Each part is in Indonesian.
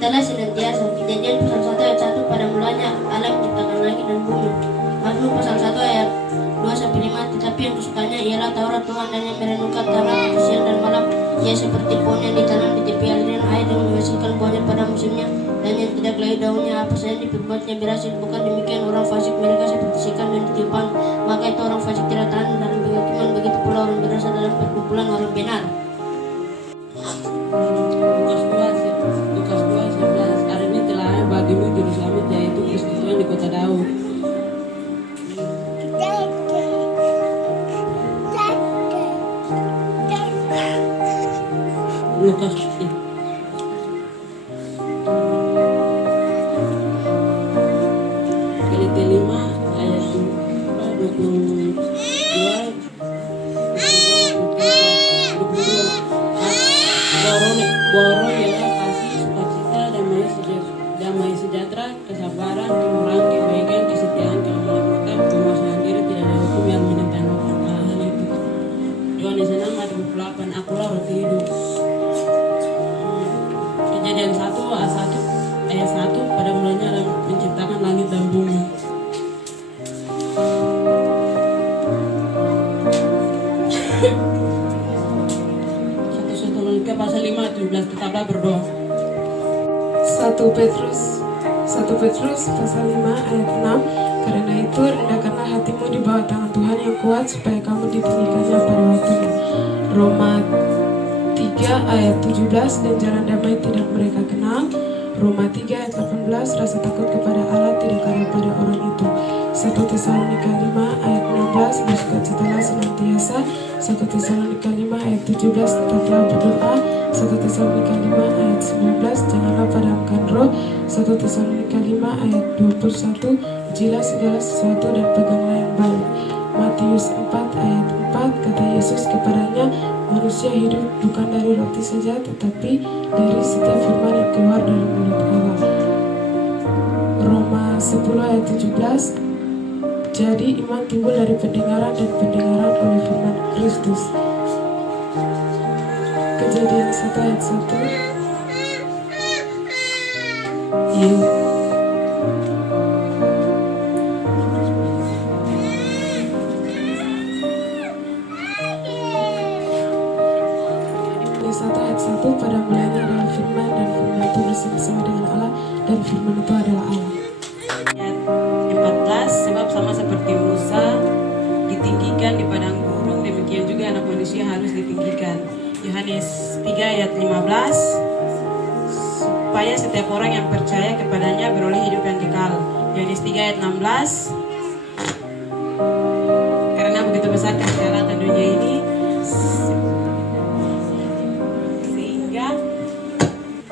Sukacitalah senantiasa. Kejadian pasal 1 ayat 1, pada mulanya Allah menciptakan langit dan bumi. Mazmur pasal 1 ayat 2-5, tetapi yang kesukanya ialah Taurat Tuhan, dan yang merenungkan Taurat siang dan malam. Ia seperti pohon yang ditanam di tepi aliran air yang menghasilkan buahnya pada musimnya, dan yang tidak layu daunnya, apa saja diperbuatnya berhasil. Bukan demikian orang fasik, mereka seperti sikat dan ditiupang. Maka itu orang fasik tidak tahan dalam penghakiman, begitu pula orang berdosa dalam perkumpulan orang benar. Lukas 2:11, hari ini telah ada bagimu juru selamat, yaitu Kristus Tuhan di kota Daud. Lukas Filipi 5 ayat 22. Boro ialah kasih, sukacita, damai sejahtera, kesabaran, kemurahan, kebaikan, kesetiaan, kelembutan, penguasaan diri, tidak ada hukum yang menentang hal itu. Yohanes 6 ayat 28, akulah roti hidup. Kejadian 1 ayat 1, pada mulanya Allah menciptakan langit dan bumi. Pasal 5 ayat 17, tetaplah berdoa. 1 Petrus pasal 5 ayat 6, karena itu rendahkanlah hatimu di bawah tangan Tuhan yang kuat, supaya kamu ditinggikannya pada waktunya. Roma 3 ayat 17, dan jalan damai tidak mereka kenal. Roma 3 ayat 18, rasa takut kepada Allah tidak ada pada orang itu. 1 Tesalonika 5 ayat 16, bersukacitalah senantiasa. 1 Tesalonika 5 ayat 17, tetaplah berdoa. 1 Tesalonika 5 ayat 19, janganlah padamkan roh. 1 Tesalonika 5 ayat 21, ujilah segala sesuatu dan peganglah yang baik. Matius 4 ayat 4, kata Yesus kepadanya, manusia hidup bukan dari roti saja, tetapi dari setiap firman yang keluar dari mulut Allah. Roma 10 ayat 17, jadi iman timbul dari pendengaran, dan pendengaran oleh firman Kristus. Kejadian 1 ayat 1. Pada mulanya adalah firman, dan firman itu bersama-sama dengan Allah, dan firman itu adalah Allah. Ayat 14, sebab sama seperti Musa ditinggikan di padang gurun, demikian juga anak manusia harus ditinggikan. Yohanes 3 ayat 15, supaya setiap orang yang percaya kepadanya beroleh hidup yang kekal. Yohanes 3 ayat 16, karena begitu besar kekayaan dunia ini,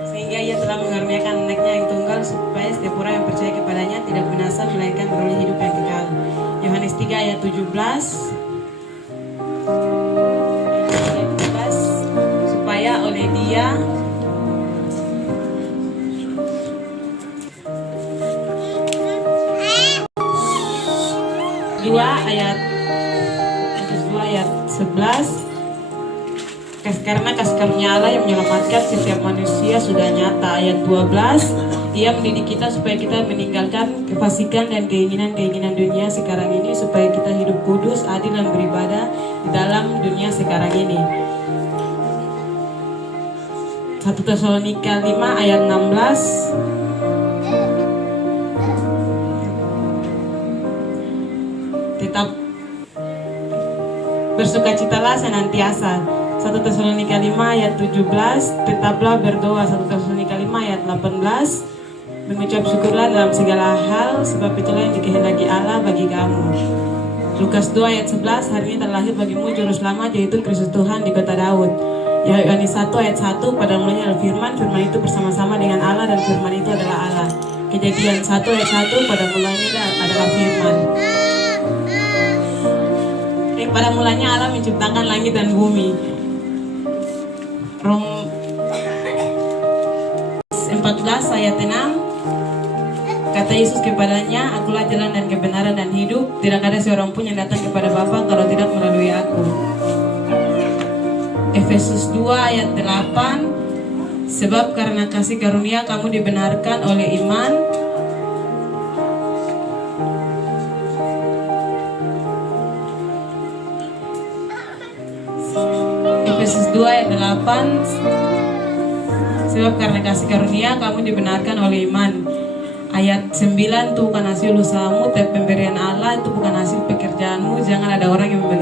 sehingga ia telah mengaruniakan anaknya yang tunggal, supaya setiap orang yang percaya kepadanya tidak binasa, melainkan beroleh hidup yang kekal. Yohanes 3 ayat 17, supaya oleh Dia ayat 11, karena kasih karunia Allah yang menyelamatkan setiap manusia sudah nyata. Ayat 12, Ia mendidik kita supaya kita meninggalkan kefasikan dan keinginan-keinginan dunia sekarang ini, supaya kita hidup kudus, adil, dan beribadah di dalam dunia sekarang ini. 1 Tesalonika 5 ayat 16, tetap bersukacitalah senantiasa. 1 Tesalonika 5 ayat 17, tetaplah berdoa. 1 Tesalonika 5 ayat 18, mengucap syukurlah dalam segala hal, sebab itulah yang dikehendaki Allah bagi kamu. Lukas 2 ayat 11, hari ini terlahir bagimu juru selamat, yaitu Kristus Tuhan di kota Daud. Yohanes 1 ayat 1, pada mulanya adalah firman, firman itu bersama-sama dengan Allah, dan firman itu adalah Allah. Kejadian 1 ayat 1, pada mulanya adalah firman. Pada mulanya Allah menciptakan langit dan bumi. Rom 14 ayat 6, kata Yesus kepadanya, akulah jalan dan kebenaran dan hidup, tidak ada seorang pun yang datang kepada Bapa kalau tidak melalui aku. Efesus 2 ayat 8, Sebab karena kasih karunia kamu dibenarkan oleh iman. Efesus 2 ayat 8. Sebab karena kasih karunia kamu dibenarkan oleh iman. Ayat 9 itu bukan hasil usahamu, tapi pemberian Allah. Itu bukan hasil pekerjaanmu. Jangan ada orang yang memberi